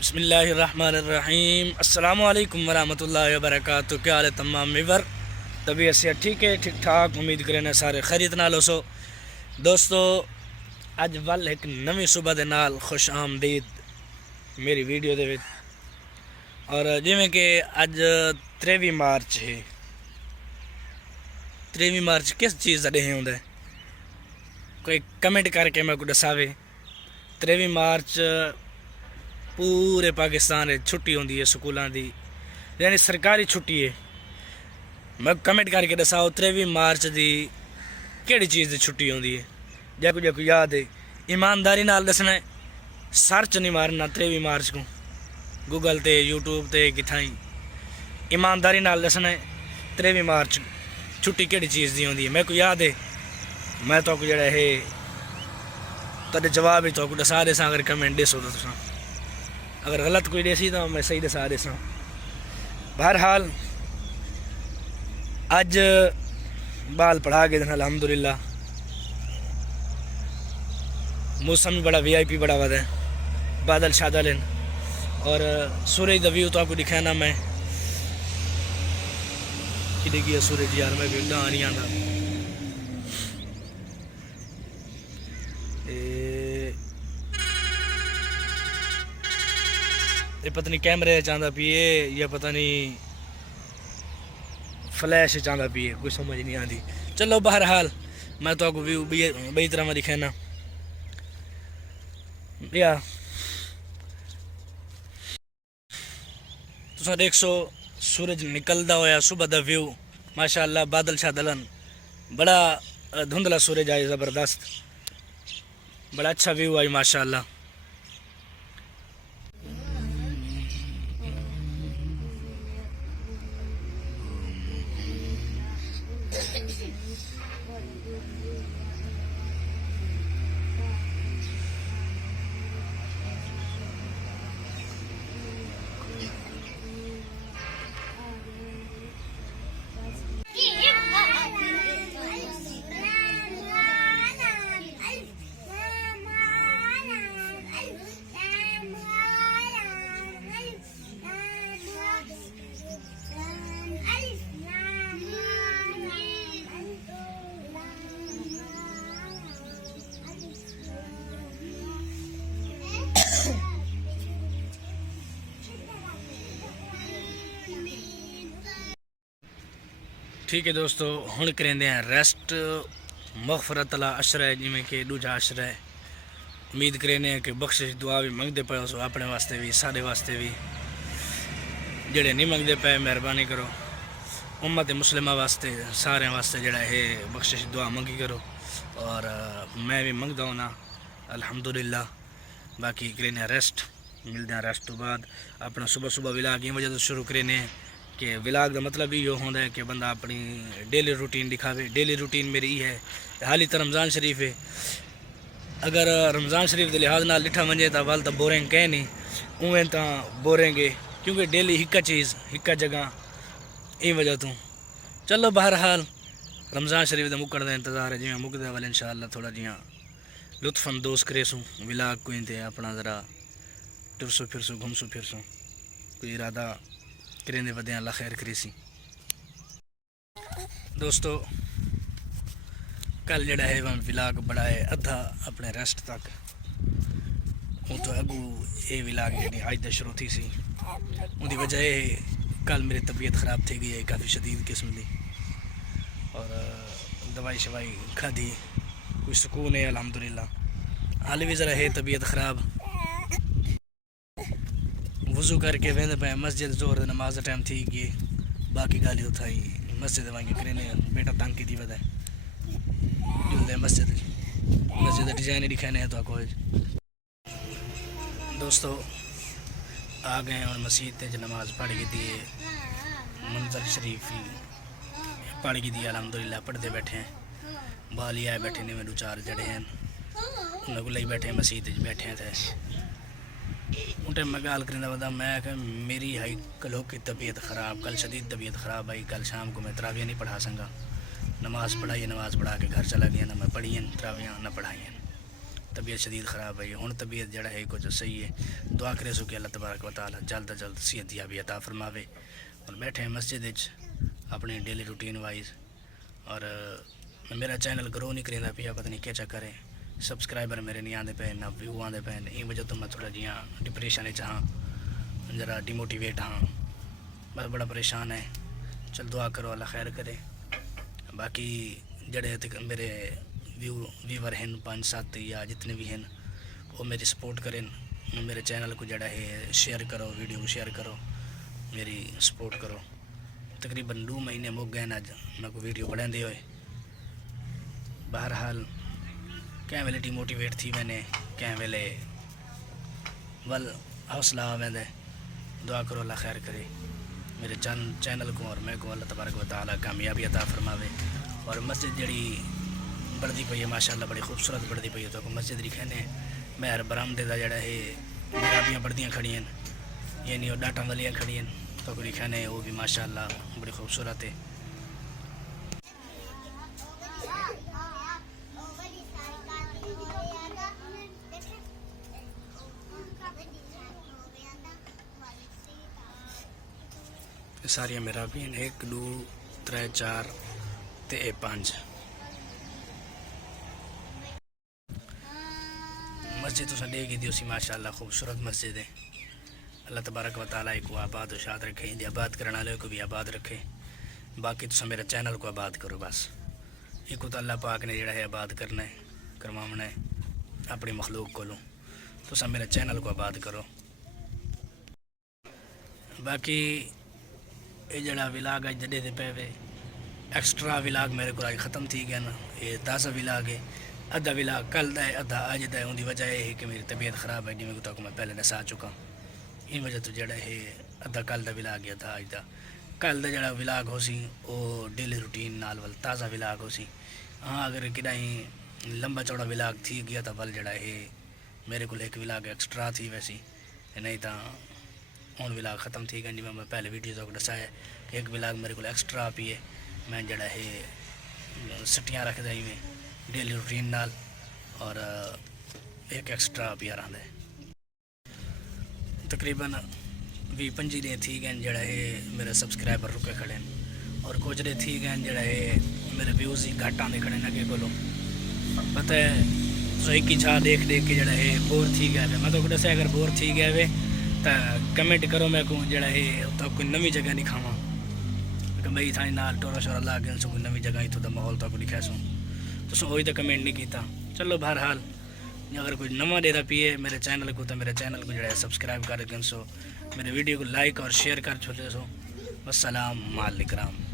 बिस्मिल्लाहिर्रहमानिर्रहीम अस्सलामु अलैकुम वरहमतुल्लाहि वबरकातुहू। क्या हाल है तमाम मेवर? तबीयत से ठीक है, ठीक ठाक। उम्मीद करें सारे खैरियत नाल हो। दोस्तों, अज वल एक नवी सुबह के नाल खुश आमदीद मेरी वीडियो दे विच। और जिमें कि अज 23 मार्च है। 23 मार्च किस चीज़ का डे होंदा है? कोई कमेंट करके मैं को दसावे। 23 मार्च पूरे पाकिस्तान में छुट्टी होंदी है स्कूलों की, यानी सरकारी छुट्टी है। मैं कमेंट करके दसाओ 23 मार्च की केड़ी चीज़ की छुट्टी होंदी है? जैको जैको याद है ईमानदारी नाल दसना है, सर्च नहीं मारना 23 मार्च को गूगल ते यूट्यूब ते किथाई। ईमानदारी नाल दसना है 23 मार्च छुट्टी केड़ी चीज़ की होंदी है। मेरे को याद है, मैं तो जड़ा है तेरे जवाब ही तो दसा देसा। अगर कमेंट दसो तो तुसा, अगर गलत कोई देसी तो मैं सही दसा देसा। बहरहाल अज बाल पढ़ा के दिन अल्हम्दुलिल्लाह। मौसम भी बड़ा VIP बड़ा वध है, बादल शादल हैं और सूरज का व्यू तो आपको दिखाया ना मैं कि देखिए सूरज यार। मैं भी नहीं आता। ये पता नहीं कैमरे चाहता पिए या पता नहीं फ्लैश चाहता पिए, कोई समझ नहीं आती। चलो बहरहाल मैं तो आपको व्यू बई तरह में दिखाना या तुसा देख सो सूरज निकलता होया सुबह का व्यू। माशाअल्लाह बादल शादलन, बड़ा धुंधला सूरज आए, ज़बरदस्त, बड़ा अच्छा व्यू आई माशाअल्लाह। ठीक है दोस्तों, हुण करेंदे हैं रेस्ट। मगफरत अला अशर है, जिमें कि दूजा अशर है। उम्मीद करें कि बख्शिश दुआ भी मंगते पे हो अपने वास्ते भी, साढ़े वास्ते भी। जेड़े नहीं मंगते पे मेहरबानी करो, उम्मत मुस्लिमा वास्ते सारे वास्ते जड़ा है बख्शिश दुआ मंगी करो। और मैं भी मंगता हूँ ना अल्हम्दुलिल्लाह। बाकी करें रेस्ट, मिलते हैं रेस्ट तो बाद। अपना सुबह सुबह विलाग की वजह तो शुरू करें कि विलाग का मतलब ही होता है कि बंदा अपनी डेली रूटीन दिखावे। डेली रूटीन मेरी ये है, हाली तो रमज़ान शरीफ है। अगर रमज़ान शरीफ के लिहाज नाल लिठा वजे तो वाल तो बोरिंग कह नहीं, उवें तो बोरेंगे क्योंकि डेली एक चीज़ एक जगह इन वजह तो। चलो बहरहाल रमज़ान शरीफ के मुकण का इंतज़ार है, जिमें मुकदा वाले इंशाअल्लाह थोड़ा जियाँ लुत्फअंदोज़ करेसूँ विलाग को। अपना ज़रा टुरसो फिरसो घूमसो फिरसो, कोई इरादा करेंदे वदे अल्लाह खैर करेसी। दोस्तों, कल जड़ा है वह विलाग बड़ा है अद्धा अपने रेस्ट तक। हूँ तो अगू ये विलाग जी अज तो शुरू थी सी, उनकी वजह है कल मेरी तबीयत ख़राब थी गई है काफ़ी शदीद किस्म की। और दवाई शवाई खाधी, कोई सुकून है अल्हम्दुलिल्लाह। हाल भी ज़रा है तबीयत ख़राब। वज़ू करके वेंदे पे मस्जिद, जोर नमाज का टाइम थी गई। बाकी गाली तो थी मस्जिद वांगे करें बेटा तंग की वजह जुलते मस्जिद डिज़ाइन दिखाने तो आपको। दोस्तों आ गए और मस्जिद च नमाज पढ़ की दी, मंजर शरीफ ही पढ़ की दी अल्हम्दुलिल्लाह। पढ़ते बैठे हैं, बाली आए बैठे ने मेरे चार जड़े हैं, उन्होंने को बैठे मस्जिद बैठे थे। उन टाइम मैं गाल करें बता, मैं मेरी हाई कल हो की तबीयत ख़राब, कल शदीद तबीयत ख़राब आई। कल शाम को मैं तरावियाँ नहीं पढ़ा संगा, नमाज़ पढ़ाई, नमाज़ पढ़ा के घर चला गया ना। मैं पढ़ी तरावियाँ ना पढ़ाई। तबीयत शदीद ख़राब है। हुण तबीयत जड़ा है कुछ सही है। दुआ करे सो कि अल्लाह तबारक व तआला जल्द जल्द सेहत याबी अता फरमावे। और बैठे हैं मस्जिद अपनी डेली रूटीन वाइज। और मेरा चैनल ग्रो नहीं करेंदा पिया, पता नहीं क्या चक्कर है। सब्सक्राइबर मेरे नहीं आते पे, ना व्यू आते पे। इन वजह तो मैं थोड़ा जियां डिप्रेशन हाँ, ज़रा डिमोटिवेट हाँ, बस बड़ा परेशान है। चल दुआ करो अल्लाह खैर करे। बाकी जड़े मेरे व्यूवर हैं 5-7 या जितने भी हैं वो मेरी सपोर्ट करें। मेरे चैनल को जड़ा है शेयर करो, वीडियो को शेयर करो, मेरी सपोर्ट करो। तकरीबन 2 महीने मुक गए अज मैं को वीडियो बनाते हुए। बहरहाल कैं वेले डिमोटिवेट थी मैंने, कैं वेले वल हौसला आ वेंदे। दुआ करो अल्लाह खैर करे मेरे चैनल को और मैं को अल्लाह तबारक व तआला कामयाबी अता फरमावे। और मस्जिद जड़ी बढ़ती पई है माशाअल्लाह, बड़ी खूबसूरत बढ़ती पई है। तो मस्जिद दिखे ने महर बरामदे का जड़ा है गुलाबियाँ बढ़दियाँ खड़ी हैं, यानी वो डाटा वालियाँ खड़ी हैं। तो दिखे ने वो भी माशाअल्लाह बड़ी खूबसूरत है। सारिया मेरा भी 1 2 3 4 ते 5 मस्जिद तो देख दी उसी माशाअल्लाह खूबसूरत मस्जिद है। अल्लाह तबारक व तआला को आबाद शाद रखे, इंदी आबाद करने वाले को भी आबाद रखे। बाकी तुम मेरे चैनल को आबाद करो बस। एक तो अल्लाह पाक ने जड़ा है आबाद करना है, करवाना है अपनी मखलूक को। तो मेरे चैनल को आबाद करो। बाकी ये जड़ा विलाग अज जडे दे पे एक्स्ट्रा विलाग मेरे को ख़त्म थी गया ना। ये ताज़ा विलाग है, अद्धा विलाग कल का है, अद्धा अज का है। उनकी वजह यह है कि मेरी तबीयत ख़राब है, जिमें को मैं पहले दसा चुका। इन वजह तो जड़ा है अद्धा कल का विलाग है, अद्धा अज का। कल का जड़ा विलाग हो सी वो डेली रूटीन नाल वल ताज़ा विलाग हो सी। हाँ अगर कि लंबा चौड़ा विलाग थी गया तो वल जड़ा है मेरे को एक विलाग एक्स्ट्रा थी वैसी, नहीं तो हूँ विलाग ख़त्म थी गया। जिमें मैं पहले वीडियो तक दसाया कि एक विलाग मेरे को एक्स्ट्रा पी है। मैं जड़ा है सट्टियाँ रखदा ही में डेली रूटीन नाल, और एक एक्स्ट्रा पिया रहा है। तकरीबन 20-25 दिन थी गए जड़ा है मेरे सब्सक्राइबर रुके खड़े हैं। और कुछ दिन थी गए जड़ा है मेरे व्यूज़ ही घट आते खड़े अगे को। पता है सो एक ही छा देख देख के जड़ा है बोर थी गया। मैं तो दसा अगर बोर थी गया वे तो कमेंट करो, मैं को जड़ा है तो कोई नवी जगह नहीं खावा कि भाई थाने नाल टोरा शोरा ला गए सो कोई नवी जगह इतों का माहौल तो दिखा सूँ। तो वही तो कमेंट नहीं किया। चलो बहरहाल अगर कोई नवा देता पिए मेरे चैनल को तो मेरे चैनल को जड़ा सब्सक्राइब कर दें सो, मेरे वीडियो को लाइक और शेयर कर छोटे सो। अस्सलाम वालेकुम।